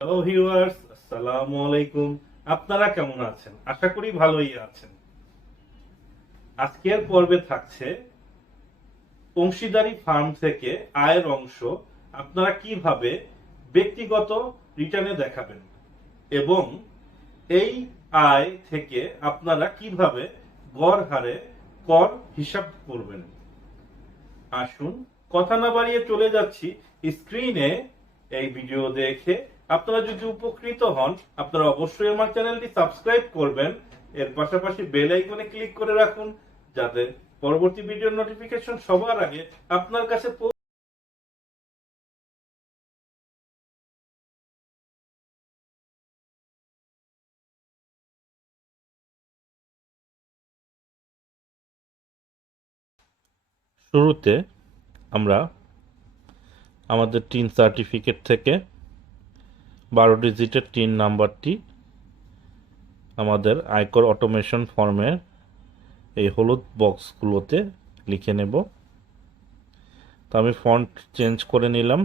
Hello viewers আসসালামু আলাইকুম আপনারা কেমন আছেন? আশা করি ভালোই আছেন। আজকের পর্বে থাকছে অংশীদারি ফার্ম থেকে আয়ের অংশ আপনারা কীভাবে ব্যক্তিগত রিটার্নে দেখাবেন এবং এই আয় থেকে আপনারা কীভাবে গড় হারে কর হিসাব করবেন। আসুন, কথা না বাড়িয়ে চলে যাচ্ছি। স্ক্রিনে এই ভিডিও দেখে আপনারা যদি উপকৃত হন, আপনারা অবশ্যই আমার চ্যানেলটি সাবস্ক্রাইব করবেন। এর পাশাপাশি বেল আইকনে ক্লিক করে রাখুন, যাতে পরবর্তী ভিডিওর নোটিফিকেশন সবার আগে আপনার কাছে শুরুতে আমরা আমাদের টিন সার্টিফিকেট থেকে বারো ডিজিটের টিন নাম্বারটি আমাদের আয়কর অটোমেশন ফর্মে এই হলুদ বক্সগুলোতে লিখে নেব। তো আমি ফন্ট চেঞ্জ করে নিলাম।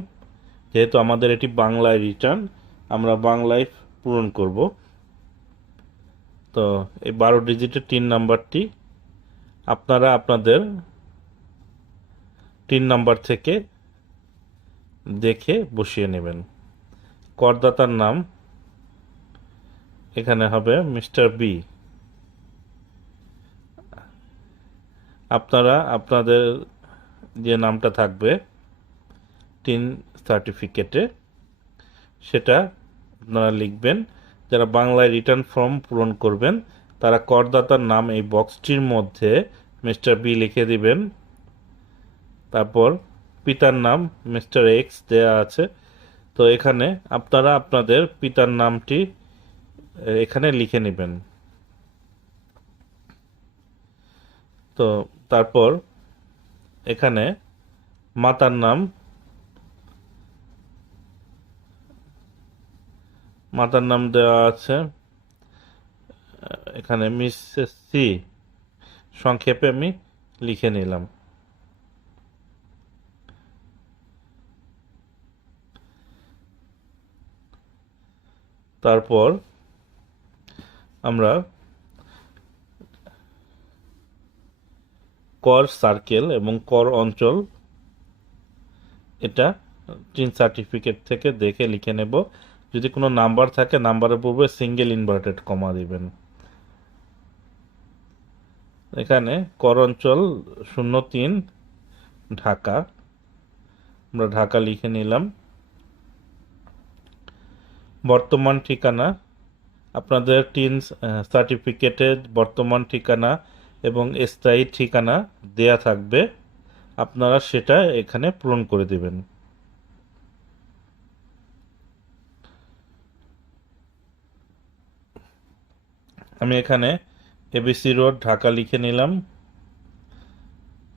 যেহেতু আমাদের এটি বাংলায় রিটার্ন, আমরা বাংলায় পূরণ করব। তো এই বারো ডিজিটের টিন নাম্বারটি আপনারা আপনাদের তিন নাম্বার থেকে দেখে বসিয়ে নেবেন। করদাতার নাম এখানে হবে মিস্টার বি। আপনারা আপনাদের যে নামটা থাকবে, টিন সার্টিফিকেটে, সেটা আপনারা লিখবেন। যারা বাংলায় রিটার্ন ফর্ম পূরণ করবেন, তারা করদাতার নাম এই বক্সটির মধ্যে মিস্টার বি লিখে দিবেন। তারপর পিতার নাম মিস্টার এক্স দেয়া আছে। তো এখানে আপনারা আপনাদের পিতার নামটি এখানে লিখে নেবেন। তো তারপর এখানে মাতার নাম মাতার নাম দেওয়া আছে, এখানে মিসেস সি, সংক্ষেপে আমি লিখে নিলাম। তারপর আমরা কর সার্কেল এবং কর অঞ্চল এটা টিন সার্টিফিকেট থেকে দেখে লিখে নেব। যদি কোনো নাম্বার থাকে, নাম্বারের পূর্বে সিঙ্গেল ইনভার্টেড কমা দিবেন। এখানে কর অঞ্চল শূন্য তিন ঢাকা। আমরা ঢাকা লিখে নিলাম। বর্তমান ঠিকানা, আপনাদের টিন সার্টিফিকেটের বর্তমান ঠিকানা এবং স্থায়ী ঠিকানা দেয়া থাকবে। আপনারা সেটা এখানে পূরণ করে দেবেন। আমি এখানে এবিসি রোড ঢাকা লিখে নিলাম।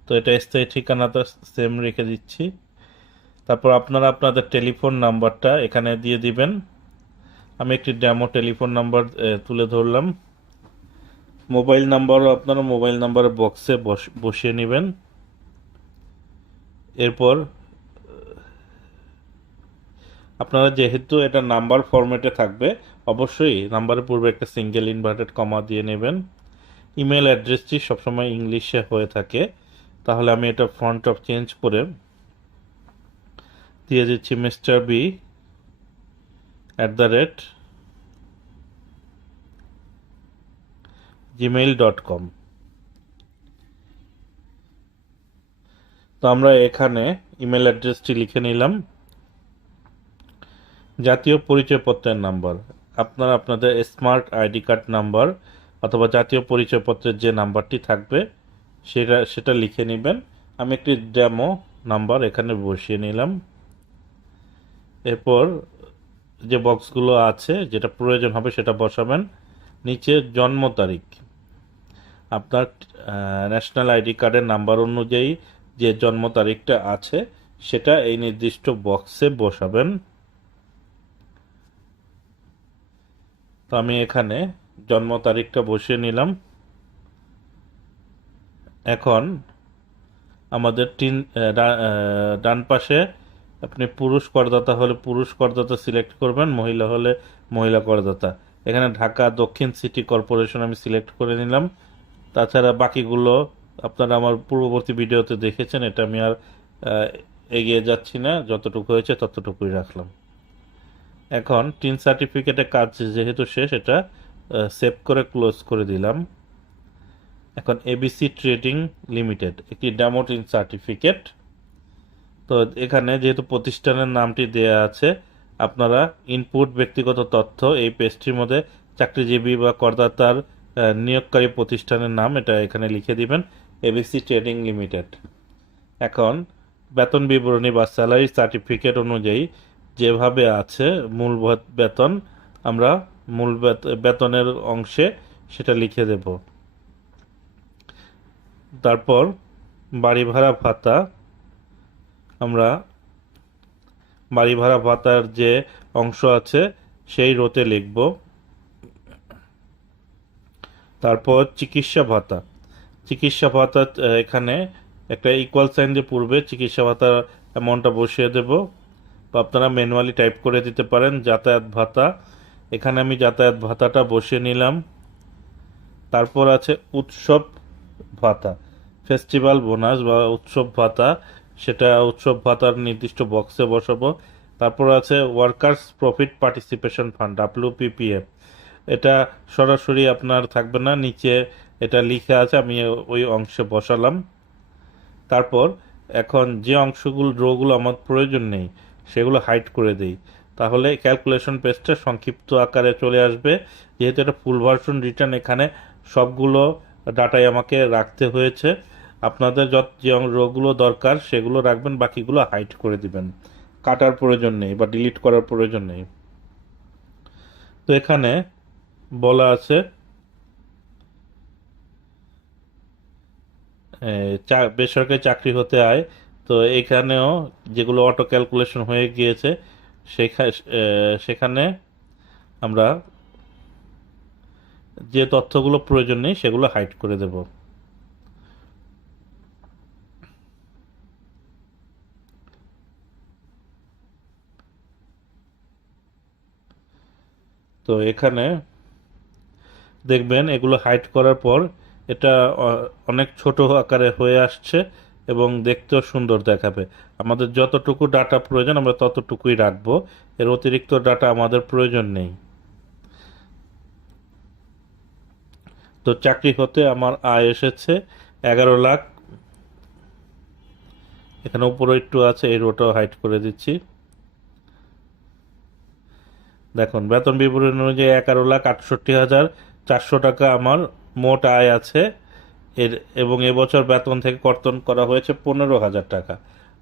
তো এটা স্থায়ী ঠিকানাটা সেম রেখে দিচ্ছি। তারপর আপনারা আপনাদের টেলিফোন নাম্বারটা এখানে দিয়ে দিবেন। আমি একটি ড্যামো টেলিফোন নাম্বার তুলে ধরলাম। মোবাইল নাম্বারও আপনারা মোবাইল নাম্বার বক্সে বসিয়ে নেবেন। এরপর আপনারা যেহেতু এটা নাম্বার ফরম্যাটে থাকবে, অবশ্যই নাম্বারের পূর্বে একটা সিঙ্গেল ইনভার্টেড কমা দিয়ে নেবেন। ইমেল অ্যাড্রেসটি সবসময় ইংলিশে হয়ে থাকে। তাহলে আমি এটা ফ্রন্ট অফ চেঞ্জ করে দিয়ে দিচ্ছি mister B. At the rate Gmail dot com তো আমরা এখানে ইমেল অ্যাড্রেসটি লিখে নিলাম। জাতীয় পরিচয়পত্রের নাম্বার। আপনারা আপনাদের স্মার্ট আইডি কার্ড নাম্বার অথবা জাতীয় পরিচয়পত্রের যে নাম্বারটি থাকবে, সেটা সেটা লিখে নেবেন। আমি একটি ডেমো নাম্বার এখানে বসিয়ে নিলাম। এরপর যে বক্সগুলো আছে, যেটা প্রয়োজন হবে সেটা বসাবেন। নিচে জন্ম তারিখ। আপনার ন্যাশনাল আইডি কার্ডের নাম্বার অনুযায়ী যে জন্ম তারিখটা আছে, সেটা এই নির্দিষ্ট বক্সে বসাবেন। তো আমি এখানে জন্ম তারিখটা বসিয়ে নিলাম। এখন আমাদের তিন ডান পাশে আপনি পুরুষ করদাতা হলে পুরুষ করদাতা সিলেক্ট করবেন, মহিলা হলে মহিলা করদাতা। এখানে ঢাকা দক্ষিণ সিটি কর্পোরেশন আমি সিলেক্ট করে নিলাম। তাছাড়া বাকিগুলো আপনারা আমার পূর্ববর্তী ভিডিওতে দেখেছেন, এটা আমি আর এগিয়ে যাচ্ছি না, যতটুকু হয়েছে ততটুকুই রাখলাম। এখন টিন সার্টিফিকেটের কাজ যেহেতু শেষ, এটা সেভ করে ক্লোজ করে দিলাম। এখন এবিসি ট্রেডিং লিমিটেড একটি ডেমো টিন সার্টিফিকেট তো এখানে যেহেতু প্রতিষ্ঠানের নামটি দেয়া আছে, আপনারা ইনপুট ব্যক্তিগত তথ্য এই পেজটির মধ্যে চাকরিজীবী বা করদাতার নিয়োগকারী প্রতিষ্ঠানের নাম এটা এখানে লিখে দিবেন এবিসি ট্রেডিং লিমিটেড এখন বেতন বিবরণী বা স্যালারি সার্টিফিকেট অনুযায়ী যেভাবে আছে মূল বেতন, আমরা মূল বেত- বেতনের অংশে সেটা লিখে দেব। তারপর বাড়ি ভাড়া ভাতা আমরা বাড়ি ভাড়া ভাতার যে অংশ আছে, সেই রোতে লিখব। তারপর চিকিৎসা ভাতা। চিকিৎসা ভাতা এখানে একটা ইকুয়াল সাইন দিয়ে পূর্বে চিকিৎসা ভাতার অ্যামাউন্টটা বসিয়ে দেব। বা আপনারা ম্যানুয়ালি টাইপ করে দিতে পারেন, যাতায়াত ভাতা। এখানে আমি যাতায়াত ভাতাটা বসিয়ে নিলাম। তারপর আছে উৎসব ভাতা। ফেস্টিভ্যাল বোনাস বা উৎসব ভাতা। সেটা উৎসব ভাতার নির্দিষ্ট বক্সে বসাবো। তারপর আছে workers profit participation fund WPPF এটা সরাসরি আপনার থাকবে না, নিচে এটা লিখে আছে, আমি ওই অংশে বসালাম। তারপর এখন যে অংশগুলো, রোগুলো আমার প্রয়োজন নেই, সেগুলো হাইড করে দেই। তাহলে ক্যালকুলেশন পেজটা সংক্ষিপ্ত আকারে চলে আসবে। যেহেতু এটা ফুল ভার্সন রিটার্ন এখানে সবগুলো ডাটাই আমাকে রাখতে হয়েছে। আপনাদের যত যে রোগগুলো দরকার, সেগুলো রাখবেন, বাকিগুলো হাইড করে দিবেন। কাটার প্রয়োজন নেই বা ডিলিট করার প্রয়োজন নেই। তো এখানে বলা আছে বেসরকারি চাকরি হতে আয়। তো এখানেও যেগুলো অটো ক্যালকুলেশন হয়ে গিয়েছে, সেখা- সেখানে আমরা যে তথ্যগুলো প্রয়োজন নেই, সেগুলো হাইড করে দেব। তো এখানে দেখবেন এগুলো হাইড করার পর এটা অনেক ছোট আকারে হয়ে আসছে এবং দেখতেও সুন্দর দেখাবে। আমাদের যতটুকু ডাটা প্রয়োজন আমরা ততটুকুই রাখব। এর অতিরিক্ত ডাটা আমাদের প্রয়োজন নেই। তো চাকরি হতে আমার আয় এসেছে এগারো লাখ। এখানে উপরে একটু আছে, এই রোটাও হাইড করে দিচ্ছি। দেখুন, বেতন বিবরণী অনুযায়ী এগারো লাখ আটষট্টি হাজার চারশো টাকা আমার মোট আয় আছে। এর এবং এবছর বেতন থেকে কর্তন করা হয়েছে পনেরো হাজার টাকা।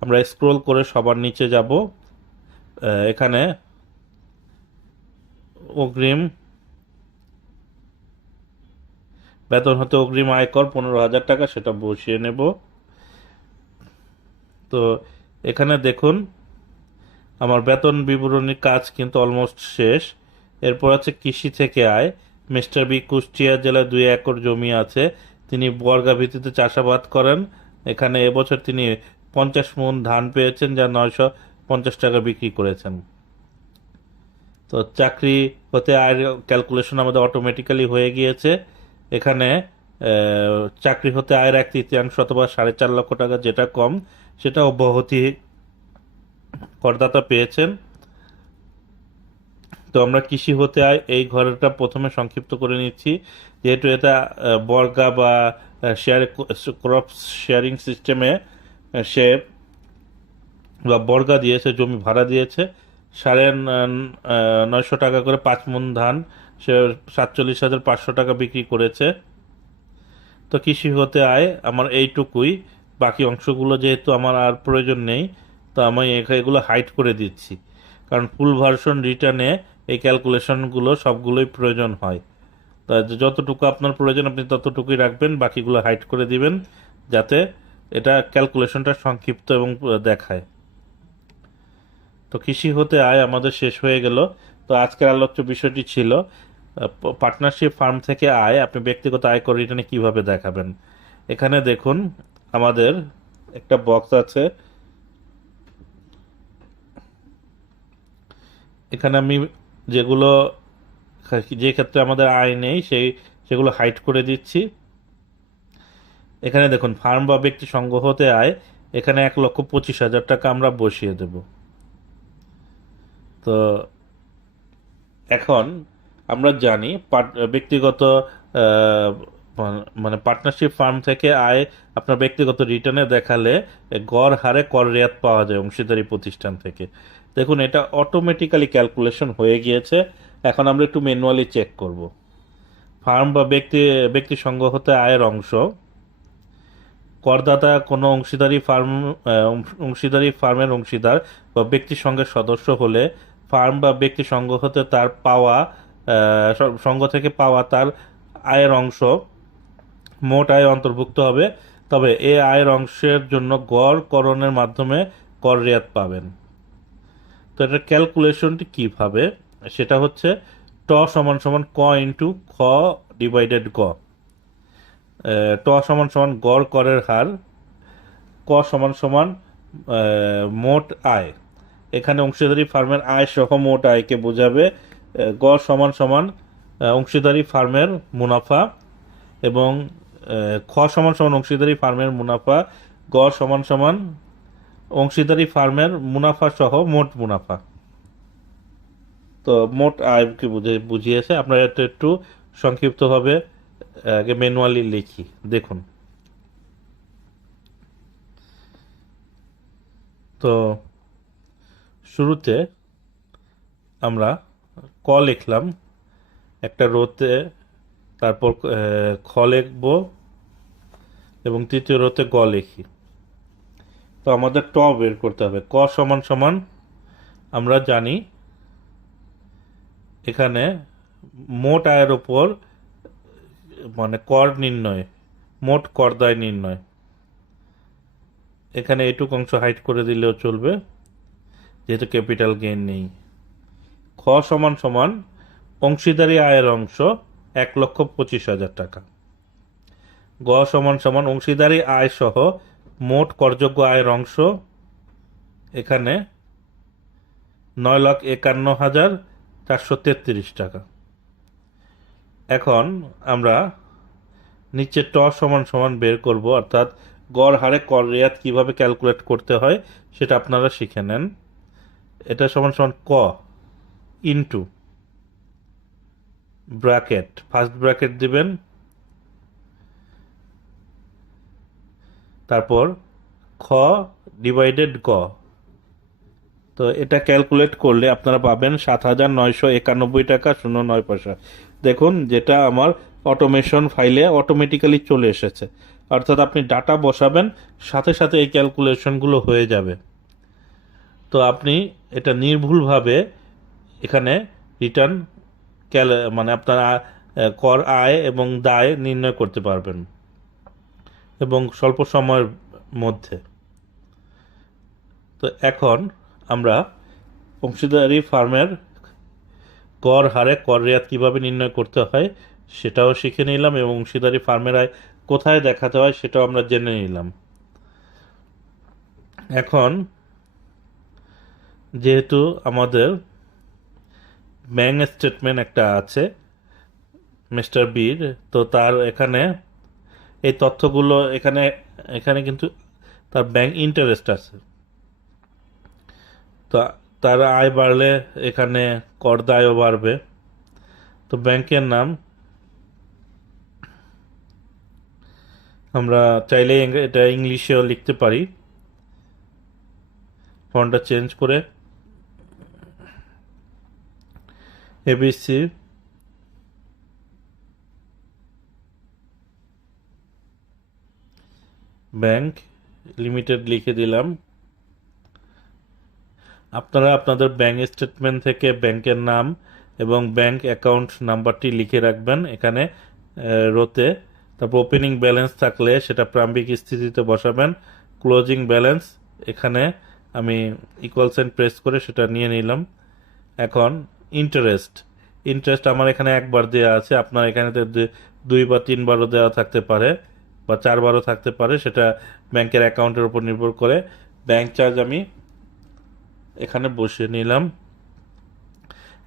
আমরা স্ক্রোল করে সবার নিচে যাব। এখানে অগ্রিম বেতন হতে অগ্রিম আয়কর পনেরো হাজার টাকা, সেটা বসিয়ে নেব। তো এখানে দেখুন আমার বেতন বিবরণীর কাজ কিন্তু অলমোস্ট শেষ। এরপর আছে কৃষি থেকে আয়। মিস্টার বি কুষ্টিয়া জেলায় দুই একর জমি আছে। তিনি বর্গা ভিত্তিতে চাষাবাদ করেন। এখানে এবছর তিনি পঞ্চাশ মন ধান পেয়েছেন, যা নয়শো পঞ্চাশ টাকা বিক্রি করেছেন। তো চাকরি হতে আয়ের ক্যালকুলেশন আমাদের অটোমেটিক্যালি হয়ে গিয়েছে। এখানে চাকরি হতে আয়ের এক তৃতীয়াংশ অথবা সাড়ে চার লক্ষ টাকা যেটা কম সেটা অব্যাহতি করদাতা পেয়েছেন। তো আমরা কৃষি হতে আয় এই ঘরটা প্রথমে সংক্ষিপ্ত করে নিচ্ছি। যেহেতু এটা বর্গা বা শেয়ার ক্রপ শেয়ারিং সিস্টেমে সে বা বর্গা দিয়েছে, জমি ভাড়া দিয়েছে। সাড়ে নয়শো টাকা করে পাঁচ মন ধান, সে সাতচল্লিশ হাজার পাঁচশো টাকা বিক্রি করেছে। তো কৃষি হতে আয়, আমার এইটুকুই। বাকি অংশগুলো যেহেতু আমার আর প্রয়োজন নেই তো আমি এগুলো হাইড করে দিচ্ছি। কারণ ফুল ভার্সন রিটার্নে এই ক্যালকুলেশনগুলো সবগুলোই প্রয়োজন হয়। তা যতটুকু আপনার প্রয়োজন, আপনি ততটুকুই রাখবেন, বাকিগুলো হাইড করে দিবেন, যাতে এটা ক্যালকুলেশনটা সংক্ষিপ্ত এবং দেখায়। তো কৃষি হতে আয় আমাদের শেষ হয়ে গেল। তো আজকের আলোচ্য বিষয়টি ছিল পার্টনারশিপ ফার্ম থেকে আয়, আপনি ব্যক্তিগত আয়কর রিটার্নে কীভাবে দেখাবেন? এখানে দেখুন, আমাদের একটা বক্স আছে। এখানে আমি যেগুলো, যে ক্ষেত্রে আমাদের আয় নেই, সেই, সেগুলো হাইড করে দিচ্ছি। এখানে দেখুন ফার্ম বা ব্যক্তি সংঘ হতে আয়, এখানে এক লক্ষ পঁচিশ হাজার টাকা আমরা বসিয়ে দেব। তো এখন আমরা জানি ব্যক্তিগত মানে পার্টনারশিপ ফার্ম থেকে আয় আপনার ব্যক্তিগত রিটার্নে দেখালে গড় হারে কর রেয়াত পাওয়া যায় অংশীদারি প্রতিষ্ঠান থেকে। দেখুন, এটা অটোমেটিক্যালি ক্যালকুলেশন হয়ে গিয়েছে। এখন আমরা একটু ম্যানুয়ালি চেক করব। ফার্ম বা ব্যক্তি ব্যক্তি সংঘ হতে আয়ের অংশ। করদাতা কোনো অংশীদারি ফার্ম অংশীদারি ফার্মের অংশীদার বা ব্যক্তি সংঘের সদস্য হলে ফার্ম বা ব্যক্তি সংঘ হতে তার পাওয়া সংঘ থেকে পাওয়া তার আয়ের অংশ মোট আয় অন্তর্ভুক্ত হবে। তবে এ আয়ের অংশের জন্য গড় করণের মাধ্যমে কর রেয়াত পাবেন। তো এটার ক্যালকুলেশনটি কীভাবে? সেটা হচ্ছে ট সমান সমান ক ইন্টু খ ডিভাইডেড আহ, ট সমান সমান গড় করের হার ক সমান সমান মোট আয়। এখানে অংশীদারি ফার্মের আয় সহ মোট আয়কে বোঝাবে গ সমান সমান অংশীদারি ফার্মের মুনাফা এবং খ সমান সমান অংশীদারি ফার্মের মুনাফা গ সমান সমান অংশীদারি ফার্মের মুনাফা সহ মোট মুনাফা। তো মোট আয়কে বুঝে, বুঝিয়েছে? আপনারা এটা একটু সংক্ষিপ্তভাবে, আগে ম্যানুয়ালি লিখি, দেখুন। তো শুরুতে আমরা ক লিখলাম, একটা রোতে, তারপর খ লিখব, এবং তৃতীয় রোতে গ লিখি। তো আমাদের ট বের করতে হবে। ক সমান সমান আমরা জানি এখানে মোট আয়ের ওপর মানে কর নির্ণয়, মোট করদায় নির্ণয়। এখানে এটুক অংশ হাইট করে দিলেও চলবে, যেহেতু ক্যাপিটাল গেইন নেই। খ সমান সমান অংশীদারি আয়ের অংশ এক লক্ষ পঁচিশ হাজার টাকা। গ সমান সমান অংশীদারি আয় সহ মোট করযোগ্য আয়ের অংশ এখানে নয় লাখ একান্ন হাজার চারশো তেত্রিশ টাকা। এখন আমরা নিচে ট সমান সমান বের করব, অর্থাৎ গড় হারে কর রেয়াত কীভাবে ক্যালকুলেট করতে হয় সেটা আপনারা শিখে নেন। এটা সমান সমান ক ইনটু ব্র্যাকেট। ফার্স্ট ব্র্যাকেট দিবেন তারপর খ ডিভাইডেড গ। তো এটা ক্যালকুলেট করলে আপনারা পাবেন সাত হাজার নয়শো একানব্বই টাকা শূন্য নয় পয়সা। দেখুন, যেটা আমার অটোমেশন ফাইলে অটোমেটিক্যালি চলে এসেছে। অর্থাৎ আপনি ডাটা বসাবেন, সাথে সাথে এই ক্যালকুলেশনগুলো হয়ে যাবে। তো আপনি এটা নির্ভুলভাবে এখানে রিটার্ন ক্যাল মানে আপনার কর আয় এবং দায় নির্ণয় করতে পারবেন। এবং স্বল্প সময়ের মধ্যে। তো এখন আমরা অংশীদারি ফার্মের কর হারে কর রেয়াত কীভাবে নির্ণয় করতে হয় সেটাও শিখে নিলাম এবং অংশীদারি ফার্মের আয় কোথায় দেখাতে হয় সেটাও আমরা জেনে নিলাম। এখন যেহেতু আমাদের ব্যাঙ্ক স্টেটমেন্ট একটা আছে মিস্টার বীর, তো তার এখানে এই তথ্যগুলো এখানে এখানে কিন্তু তার ব্যাংক ইন্টারেস্ট আছে। তো, তার আয় বাড়লে এখানে করদায়ও বাড়বে। তো ব্যাংকের নাম, আমরা চাইলে এটা ইংলিশেও লিখতে পারি। ফন্টটা চেঞ্জ করে। এবিসি ব্যাংক লিমিটেড লিখে দিলাম। আপনারা আপনাদের ব্যাংক স্টেটমেন্ট থেকে ব্যাংকের নাম এবং ব্যাংক অ্যাকাউন্ট নাম্বারটি লিখে রাখবেন এখানে রোতে তারপর ওপেনিং ব্যালেন্স থাকলে সেটা প্রারম্ভিক স্থিতিতে বসাবেন। ক্লোজিং ব্যালেন্স এখানে আমি ইকুয়াল সাইন প্রেস করে সেটা নিয়ে নিলাম। এখন ইন্টারেস্ট ইন্টারেস্ট আমার এখানে একবার দেওয়া আছে, আপনার এখানে তো দুই বা তিনবারও দেওয়া থাকতে পারে। বা চারবারও থাকতে পারে, সেটা ব্যাংকের অ্যাকাউন্টের উপর নির্ভর করে। ব্যাংক চার্জ আমি এখানে বসিয়ে নিলাম।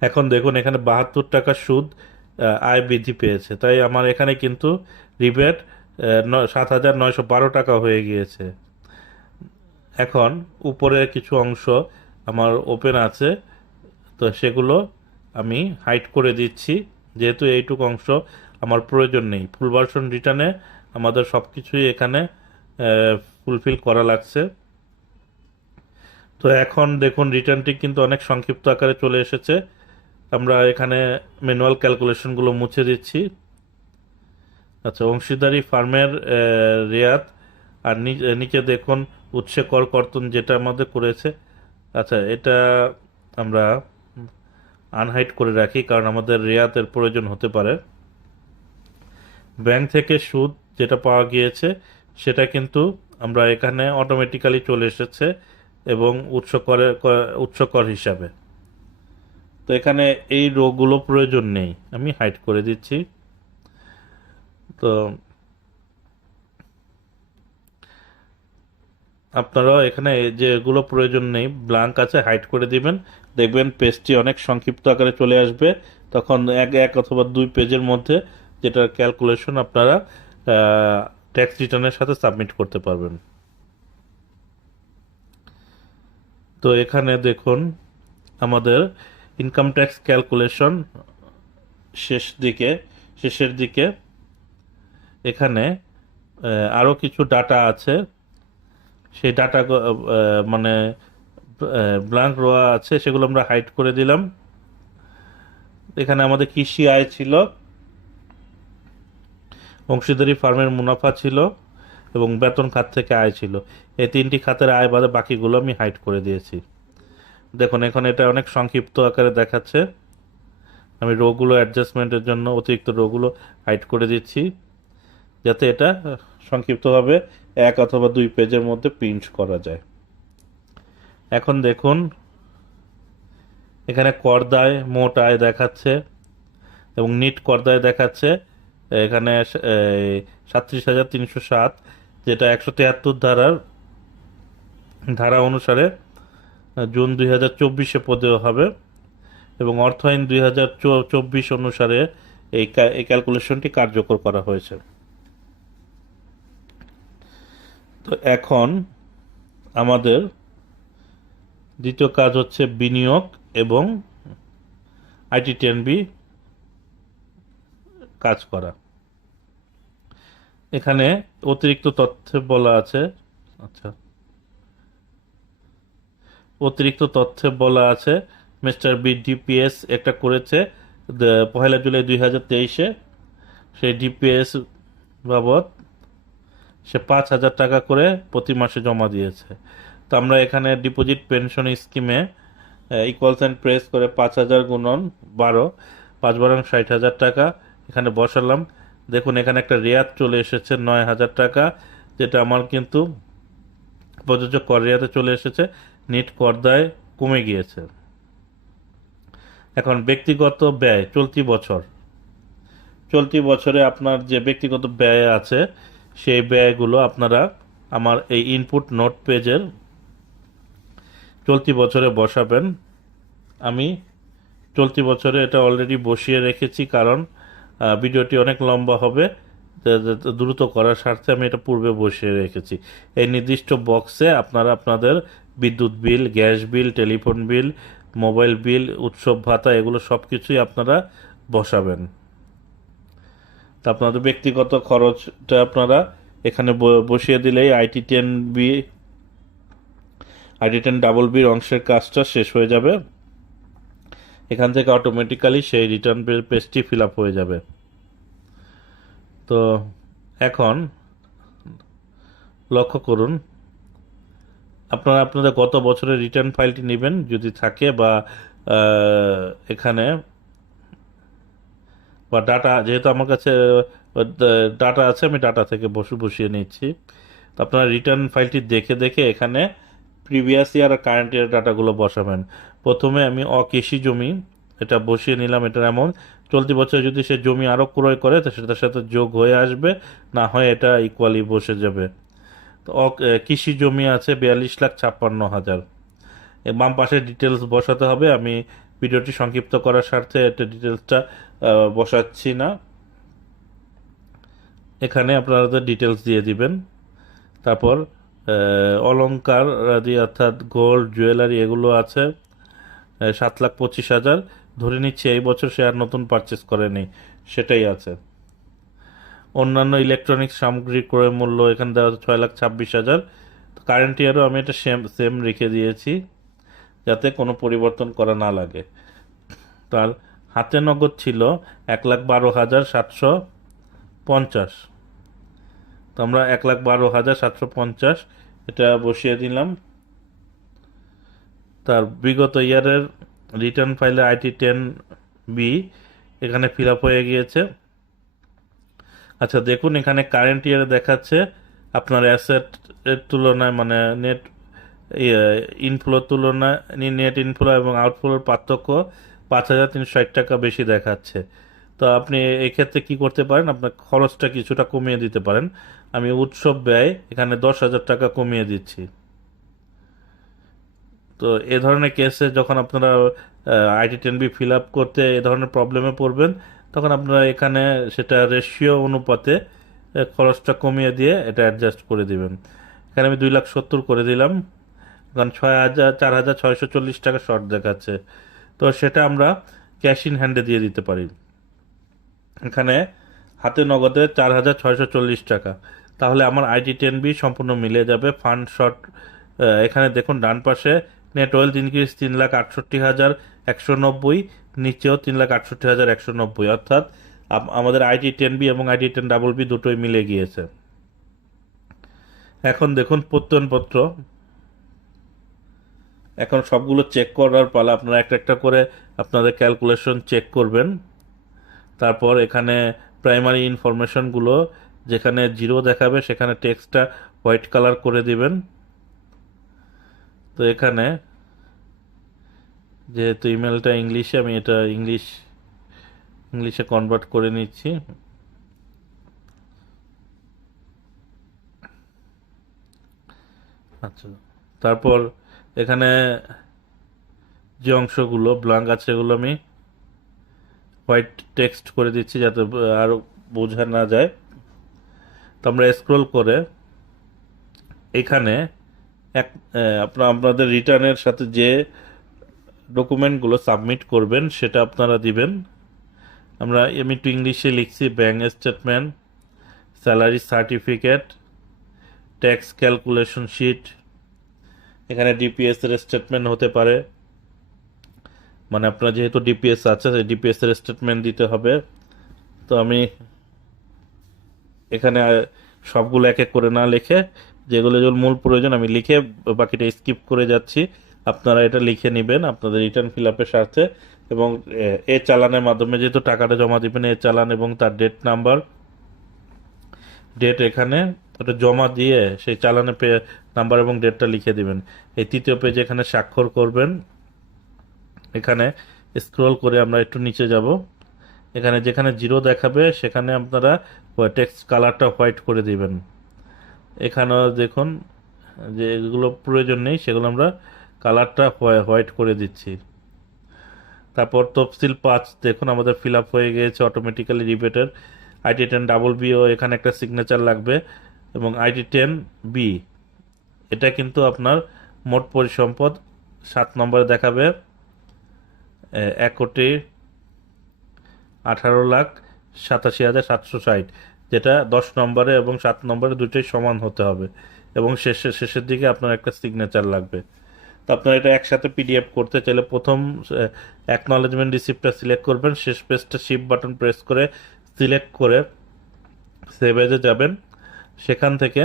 এখন দেখুন, এখানে বাহাত্তর টাকা সুদ আয় বৃদ্ধি পেয়েছে। তাই আমার এখানে কিন্তু রিবেট সাত হাজার নয়শো বারো টাকা হয়ে গিয়েছে। এখন উপরের কিছু অংশ আমার ওপেন আছে, তো সেগুলো আমি হাইট করে দিচ্ছি। যেহেতু এইটুকু অংশ আমার প্রয়োজন নেই। ফুল ভার্সন রিটার্নে আমাদের সব কিছুই এখানে ফুলফিল করা লাগছে। তো এখন দেখুন রিটার্নটি কিন্তু অনেক সংক্ষিপ্ত আকারে চলে এসেছে। আমরা এখানে ম্যানুয়াল ক্যালকুলেশনগুলো মুছে দিচ্ছি। আচ্ছা অংশীদারি ফার্মের রেয়াত, আর নিচে দেখুন, উৎসে কর কর্তন যেটা আমাদের করেছে। আচ্ছা এটা আমরা আনহাইট করে রাখি, কারণ আমাদের রেয়াতের প্রয়োজন হতে পারে। ব্যাংক থেকে সুদ যেটা পাওয়া গিয়েছে, সেটা কিন্তু আমরা এখানে অটোমেটিক্যালি চলে এসেছে এবং উৎস করের উৎস কর হিসাবে। তো এখানে এই রোগগুলো প্রয়োজন নেই। আমি হাইড করে দিচ্ছি। তো আপনারা এখানে যেগুলো প্রয়োজন নেই ব্ল্যাঙ্ক আছে হাইড করে দিবেন। দেখবেন পেজটি অনেক সংক্ষিপ্ত আকারে চলে আসবে। তখন এক এক অথবা দুই পেজের মধ্যে যেটার ক্যালকুলেশন আপনারা ট্যাক্স রিটার্নের সাথে সাবমিট করতে পারবেন। তো এখানে দেখুন, আমাদের ইনকাম ট্যাক্স ক্যালকুলেশন শেষ দিকে, শেষের দিকে। এখানে আরও কিছু ডাটা আছে। সেই ডাটা মানে ব্ল্যাঙ্ক রোয়া আছে, সেগুলো আমরা হাইড করে দিলাম। এখানে আমাদের কৃষি আয় ছিল অংশীদারি ফার্মের মুনাফা ছিল এবং বেতন খাত থেকে আয় ছিল। এই তিনটি খাতের আয় বাদে বাকিগুলো আমি হাইড করে দিয়েছি। দেখুন, এখন এটা অনেক সংক্ষিপ্ত আকারে দেখাচ্ছে। আমি রোগুলো অ্যাডজাস্টমেন্টের জন্য অতিরিক্ত রোগুলো হাইড করে দিচ্ছি যাতে এটা সংক্ষিপ্তভাবে এক অথবা দুই পেজের মধ্যে প্রিন্ট করা যায়। এখন দেখুন, এখানে করদায় মোট আয় দেখাচ্ছে এবং নিট করদায় দেখাচ্ছে। এখানে সাতত্রিশ হাজার তিনশো সাত, যেটা একশো তিয়াত্তর ধারার, ধারা অনুসারে জুন দুই হাজার চব্বিশে পদেও হবে এবং অর্থায়ন দুই হাজার চব্বিশ অনুসারে এই এই ক্যালকুলেশনটি কার্যকর করা হয়েছে। তো এখন আমাদের দ্বিতীয় কাজ হচ্ছে বিনিয়োগ এবং আইটি টেনবি কাজ করা। এখানে অতিরিক্ত তথ্য বলা আছে আচ্ছা অতিরিক্ত তথ্যে বলা আছে, মিস্টার বি ডিপিএস একটা করেছে পহেলা জুলাই দুই হাজার তেইশে। সেই ডিপিএস বাবদ সে পাঁচ হাজার টাকা করে প্রতি মাসে জমা দিয়েছে। তো আমরা এখানে ডিপোজিট পেনশন স্কিমে ইকুয়ালস অ্যান্ড প্রেস করে পাঁচ হাজার গুণন বারো, পাঁচ বারং ষাট হাজার টাকা। এখানে বসালাম। দেখুন, এখানে একটা রেয়াত চলে এসেছে, নয় হাজার টাকা, যেটা আমার কিন্তু প্রযোজ্য কর রেয়াতে চলে এসেছে। নিট করদায় কমে গিয়েছে। এখন ব্যক্তিগত ব্যয়, চলতি বছর। চলতি বছরে আপনার যে ব্যক্তিগত ব্যয় আছে, সেই ব্যয়গুলো আপনারা আমার এই ইনপুট নোট পেজের চলতি বছরে বসাবেন। আমি চলতি বছরে এটা অলরেডি বসিয়ে রেখেছি, কারণ ভিডিওটি অনেক লম্বা হবে। দ্রুত করার স্বার্থে আমি এটা পূর্বে বসিয়ে রেখেছি। এই নির্দিষ্ট বক্সে আপনারা আপনাদের বিদ্যুৎ bill, gas bill, telephone bill, mobile bill, উৎসব ভাতা, এগুলো সব কিছুই আপনারা বসাবেন। তা, আপনাদের ব্যক্তিগত খরচটা আপনারা এখানে বসিয়ে দিলেই IT ten B, IT ten double বির অংশের কাজটা শেষ হয়ে যাবে। এখান থেকে অটোমেটিক্যালি সেই রিটার্ন পেজটি ফিল আপ হয়ে যাবে। তো এখন লক্ষ্য করুন, আপনারা আপনাদের গত বছরের রিটার্ন ফাইলটি নেবেন, যদি থাকে বা এখানে বা ডাটা যেহেতু আমার কাছে ডাটা আছে, আমি ডাটা থেকে বসে, বসিয়ে নিচ্ছি। তো আপনারা রিটার্ন ফাইলটি দেখে দেখে এখানে প্রিভিয়াস ইয়ার কারেন্ট ইয়ার ডাটাগুলো বসাবেন। প্রথমে আমি অকৃষি জমি এটা বসিয়ে নিলাম এটার এমন চলতি বছর যদি সে জমি আরও ক্রয় করে তো সেটার সাথে যোগ হয়ে আসবে না হয় এটা ইকুয়ালি বসে যাবে। তো কৃষি জমি আছে বিয়াল্লিশ লাখ ছাপ্পান্ন হাজার। বাম পাশে ডিটেলস বসাতে হবে আমি ভিডিওটি সংক্ষিপ্ত করার স্বার্থে এটা ডিটেলসটা বসাচ্ছি না। এখানে আপনাদের ডিটেলস দিয়ে দিবেন। তারপর আহ, অলংকার আদি অর্থাৎ গোল্ড জুয়েলারি এগুলো আছে। সাত লাখ পঁচিশ হাজার। ধরে নিচ্ছি এই বছর সে আর নতুন পারচেস করেনি সেটাই আছে। অন্যান্য ইলেকট্রনিক্স সামগ্রী ক্রয় মূল্য এখানে দেওয়া আছে ছয় লাখ ছাব্বিশ হাজার। কারেন্ট ইয়ারও আমি এটা সেম সেম রেখে দিয়েছি, যাতে কোনো পরিবর্তন করা না লাগে। তার হাতে নগদ ছিল এক লাখ বারো হাজার সাতশো পঞ্চাশ। তো আমরা এক লাখ বারো হাজার সাতশো পঞ্চাশ এটা বসিয়ে দিলাম। তার বিগত ইয়ারের রিটার্ন ফাইলে আইটি টেন বি এখানে ফিল আপ হয়ে গিয়েছে। আচ্ছা দেখুন, এখানে কারেন্ট ইয়ারে দেখাচ্ছে আপনার অ্যাসেট এর তুলনায় মানে নেট ইনফ্লোর তুলনায় নেট ইনফ্লো এবং আউটফ্লোর পার্থক্য পাঁচ হাজার তিনশো ষাট টাকা বেশি দেখাচ্ছে। তো আপনি এক্ষেত্রে ক্ষেত্রে কি করতে পারেন? আপনার খরচটা কিছুটা কমিয়ে দিতে পারেন। আমি উৎসব ব্যয় এখানে দশ হাজার টাকা কমিয়ে দিচ্ছি। তো এ ধরনের কেসে যখন আপনারা IT ten B fill up করতে এ ধরনের প্রবলেমে পড়বেন, তখন আপনারা এখানে সেটা রেশিও অনুপাতে খরচটা কমিয়ে দিয়ে এটা অ্যাডজাস্ট করে দিবেন। এখানে আমি দুই লাখ সত্তর করে দিলাম, কারণ ছয় হাজার, চার হাজার ছয়শো চল্লিশ টাকা শর্ট দেখাচ্ছে। তো সেটা আমরা ক্যাশ ইন হ্যান্ডে দিয়ে দিতে পারি। এখানে হাতে নগদে চার হাজার ছয়শো চল্লিশ টাকা। তাহলে আমার আইটি টেন বি সম্পূর্ণ মিলে যাবে ফান্ড শর্ট এখানে দেখুন ডান পাশে নেট ওয়েলথ ইনক্রিজ তিন লাখ আটষট্টি হাজার একশো নব্বই নিচেও তিন লাখ আটষট্টি হাজার একশো নব্বই। অর্থাৎ আমাদের আইটি টেন বি এবং আইটি টেন ডাবল বি দুটোই মিলে গিয়েছে। এখন দেখুন প্রত্যয়নপত্র। এখন সবগুলো চেক করার পালা আপনারা একটা একটা করে আপনাদের ক্যালকুলেশন চেক করবেন। তারপর এখানে প্রাইমারি ইনফরমেশনগুলো যেখানে জিরো দেখাবে, সেখানে টেক্সটটা হোয়াইট কালার করে দিবেন। তো এখানে যেহেতু ইমেলটা ইংলিশে, আমি এটা ইংলিশ, ইংলিশে কনভার্ট করে নিচ্ছি। আচ্ছা তারপর এখানে যে অংশগুলো ব্লাঙ্ক আছে এগুলো আমি হোয়াইট টেক্সট করে দিচ্ছি যাতে আরও বোঝা না যায়। তো আমরা স্ক্রল করে এখানে এক আপনার, আপনাদের রিটার্নের সাথে যে ডকুমেন্টগুলো সাবমিট করবেন, সেটা আপনারা দিবেন। আমরা, আমি একটু ইংলিশে লিখছি bank statement, salary certificate, tax calculation sheet, এখানে ডিপিএসের স্টেটমেন্ট হতে পারে। মানে আপনার যেহেতু ডিপিএস আছে সেই ডিপিএসের স্টেটমেন্ট দিতে হবে। তো আমি এখানে সবগুলো এক এক করে না লিখে যেগুলো যেগুলো মূল প্রয়োজন, আমি লিখে বাকিটা স্কিপ করে যাচ্ছি। আপনারা এটা লিখে নেবেন আপনাদের রিটার্ন ফিল আপের স্বার্থে এবং, এ চালানের মাধ্যমে যেহেতু টাকাটা জমা দিবেন, এ চালান এবং তার ডেট নাম্বার ডেট এখানে ওটা জমা দিয়ে সেই চালানে পে নাম্বার এবং ডেটটা লিখে দিবেন। এই তৃতীয় পেজ এখানে স্বাক্ষর করবেন। এখানে স্ক্রল করে আমরা একটু নিচে যাব। এখানে যেখানে জিরো দেখাবে, সেখানে আপনারা টেক্সট কালারটা হোয়াইট করে দিবেন। এখানেও দেখুন, যে এগুলো প্রয়োজন নেই, সেগুলো আমরা কালারটা হোয়াইট করে দিচ্ছি। তারপর তফসিল পাঁচ, দেখুন আমাদের ফিল আপ হয়ে গিয়েছে অটোমেটিক্যালি রিবেটের আইটি টেন ডাবল বিও এখানে একটা সিগনেচার লাগবে, এবং আইটি টেন বি এটা কিন্তু আপনার মোট পরিসম্পদ সাত নম্বরে দেখাবে। এক কোটি আঠারো লাখ সাতাশি হাজার সাতশো ষাট। যেটা দশ নম্বরে এবং সাত নম্বরে দুটোই সমান হতে হবে। এবং শেষে, শেষের দিকে আপনার একটা সিগনেচার লাগবে। তো আপনার এটা একসাথে পিডিএফ করতে চাইলে প্রথম অ্যাকনলেজমেন্ট রিসিপ্টটা সিলেক্ট করবেন। শেষ পেজটা শিপ বাটন প্রেস করে সিলেক্ট করে সেভ এজে যাবেন। সেখান থেকে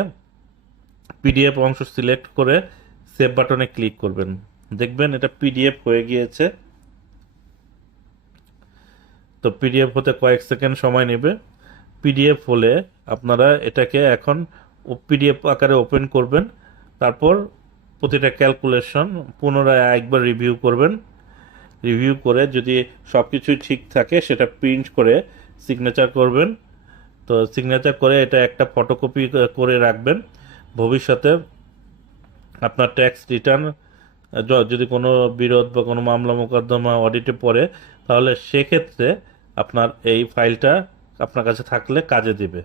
পিডিএফ অংশ সিলেক্ট করে সেভ বাটনে ক্লিক করবেন। দেখবেন এটা পিডিএফ হয়ে গিয়েছে। তো পিডিএফ হতে কয়েক সেকেন্ড সময় নেবে। পিডিএফ হলে আপনারা এটাকে এখন পিডিএফ আকারে ওপেন করবেন, তারপর প্রতিটা ক্যালকুলেশন পুনরায় একবার রিভিউ করবেন। রিভিউ করে যদি সব কিছুই ঠিক থাকে, সেটা প্রিন্ট করে সিগনেচার করবেন। তো সিগনেচার করে এটা একটা ফটোকপি করে রাখবেন। ভবিষ্যতে আপনার ট্যাক্স রিটার্ন যদি কোনো বিরোধ বা কোনো মামলা মোকদ্দমা অডিটে পড়ে, তাহলে সেক্ষেত্রে আপনার এই ফাইলটা আপনার কাছে থাকলে কাজে দিবে।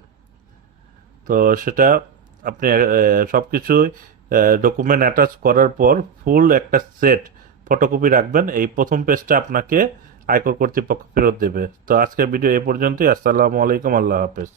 তো সেটা আপনি সব কিছুই ডকুমেন্ট অ্যাটাচ করার পর ফুল একটা সেট ফটোকপি রাখবেন। এই প্রথম পেজটা আপনাকে আয়কর কর্তৃপক্ষ ফেরত দেবে। তো আজকের ভিডিও এ পর্যন্তই। আসসালামু আলাইকুম। আল্লাহ হাফেজ।